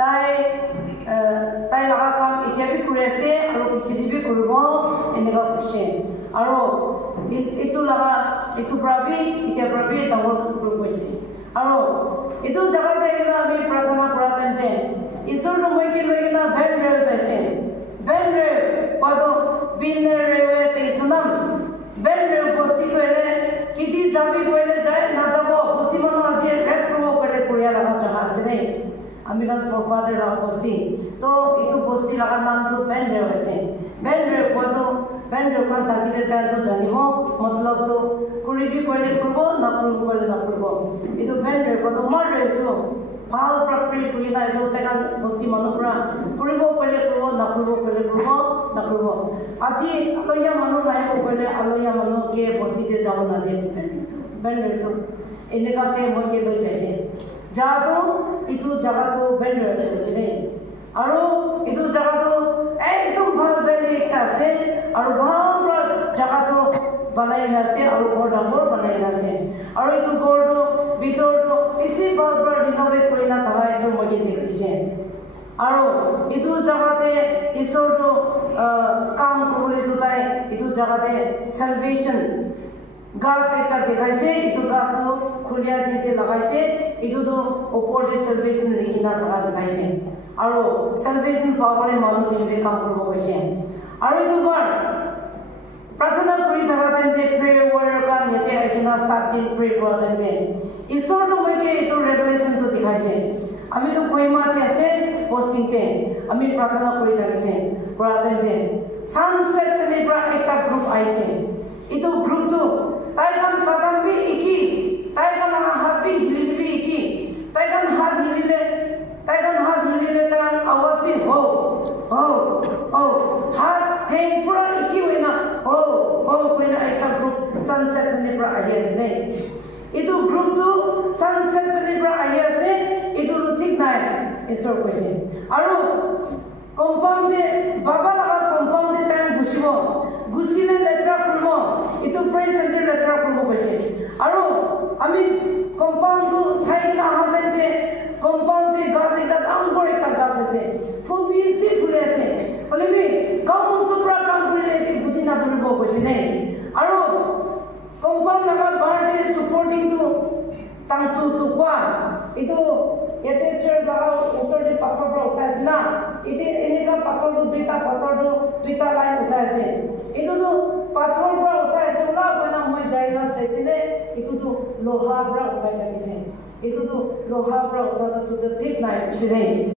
তাই লগা কাম এতিয়া বি কৰি আছে আৰু পিছদি বি কৰিব এনেকুৱা কৈছে আৰু এইটো প্ৰাবি এতিয়া প্ৰাবি ডাঙৰ কৈছে আৰু এইটো জাগাতে আমি প্ৰাৰ্থনা কৰা টাইমতে ঈশ্বৰটো মই কি লৈ কিনা ভেন ৰেল যাইছে ভেন ৰেল পাদো বিনৰ ৰেৱে তেইছনাম ভেন ৰেল বস্তি কৰিলে কিদি যাবি কৰিলে যায় নাযাব বস্তি মানুহ আজি ৰেষ্ট কৰিব কৰিলে কৰিয়া লগা জাগা আছে দেই আমি তাত ফৰফাদে লগা বস্তি তো এইটো বস্তি লগা নামটো ভেন ৰেল আছে ভেন ৰেল পাদো ভেন ৰেল খন থাকিলে তাইতো জানিব মতলবটো কৰিবি কৰিলে কৰিব নকৰিব কৰিলে নকৰিব এইটো ভেন ৰেল পাদো মাৰ ৰেলটো ভাল প্ৰক্ৰিয়া কৰি না এইটো তেকা বস্তি মানুহ পৰা কৰিব কৰিলে কৰিব নকৰিব কৰিলে কৰিব নকৰিব আজি আলহীয়া মানুহ নাহিব কৰিলে আলহীয়া মানুহকে বস্তিতে যাব নাদিয়ে ভেন ৰেলটো এনেকুৱাতে মই কি লৈ যাইছে যাতো এইটো জাগাটো ভেন ৰেল আছে কৈছে দেই আৰু এইটো জাগাটো একদম ভাল ভেলি একটা আছে আৰু ভাল জাগাটো বনাই আছে আৰু বৰ ডাঙৰ বনাই আছে আৰু এইটো ঘৰটো ভিতৰটো বেছি ভাল ৰিন'ভেট কৰি না থকা ঈশ্বৰ মই দেখিছে আৰু এইটো জাগাতে ঈশ্বৰটো কাম কৰিবলৈ দুটাই এইটো জাগাতে সালভেশন গাছ এটা দেখাইছে এইটো গাছটো খুলিয়া দিতে লগাইছে এইটোতো ওপৰতে সালভেশন লিখি না থকা দেখাইছে আৰু সালভেশন পাবলৈ মানুহ দিলে কাম কৰিব কৈছে আৰু এইটো বাৰ प्रार्थना কৰি থকা টাইমতে প্ৰেয়াৰ ৱাৰ্ডৰ কাৰণ ইয়াতে আহিনা 7 দিন প্ৰে কৰা টাইমতে ঈশ্বৰটো মইকে এইটো ৰেভেলেশ্যনটো দেখাইছে আমিতো কইমাতে আছে পষ্টিংতে আমি প্ৰাৰ্থনা কৰি থাকিছে কৰা টাইমতে সানসেট তেনে পৰা একটা গ্ৰুপ আহিছে এইটো গ্ৰুপটো তাইকান কাকান বি একি তাইকান হাত বি হিলিবি একি তাইকান হাত হিলিলে তাইকান আৱাজ বি হো হাত ঠেং পুৰা একি হইনা কইনা একটা গ্ৰুপ সানসেট তেনে পৰা আহি আছে এইটো গ্ৰুপটো সানসেট তেনে পৰা আহি আছে এইটো ঠিক নাই ঈশ্বৰ কৈছে আৰু কম্পাউণ্ডে বাবা লগা কম্পাউণ্ডে টাইম গুছিলে লেতেৰা কৰিব এইটো প্ৰে চেণ্টাৰ লেতেৰা কৰিব কৈছে আৰু আমি কম্পাউণ্ডটো চাই কিনে আহোঁতে কম্পাউণ্ডে গাছ এটা ডাঙৰ এটা গাছ আছে ফুল বেছি ফুলে আছে হ'লে গাঁও বস্তু পৰা কাম কৰিলে এটি গুটি নাধৰিব কৈছে দেই আৰু কম্পাউণ্ড লগা বাৰতে supportingটো টাংচু কোৱা এইটো ইয়াতে চৰ লগা ওচৰতে পাথৰ পৰা উঠাই আছে না এতিয়া এনেকুৱা পাথৰটো দুইটা লাইন উঠাই আছে এইটোতো পাথৰ পৰা উঠাই আছে ওলা বনা মই যাই না চাইছিলে এইটোতো লোহাৰ পৰা উঠাই থাকিছে এইটোতো লোহাৰ পৰা উঠাটো ঠিক নাই কৈছে দেই